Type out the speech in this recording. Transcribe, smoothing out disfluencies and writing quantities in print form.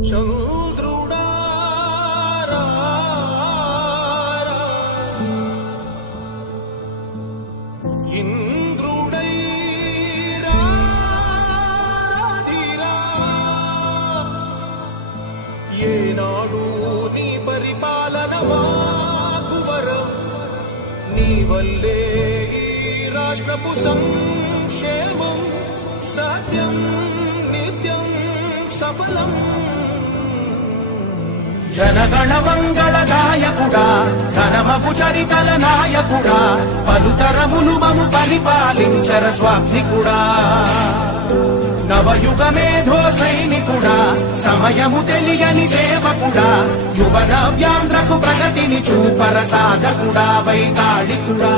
చంద్రుడా ఇంద్రుడై రాధిరా ఏనాడు నీ పరిపాలన మాకు వరం నీ వల్లే ఈ రాష్ట్రపు సంక్షేమం సత్యం నిత్యం సఫలం జనగణ మంగళదాయకుడా ఘనమపు చరితల నాయకుడా పలుతరములు మము పరిపాలించర స్వామికుడా నవయుగ మేధో సైనికుడా సమయము తెలియని సేవకుడా యువ నవ్యాంధ్రకు ప్రగతిని చూపర సాధకుడా వైతాళికుడా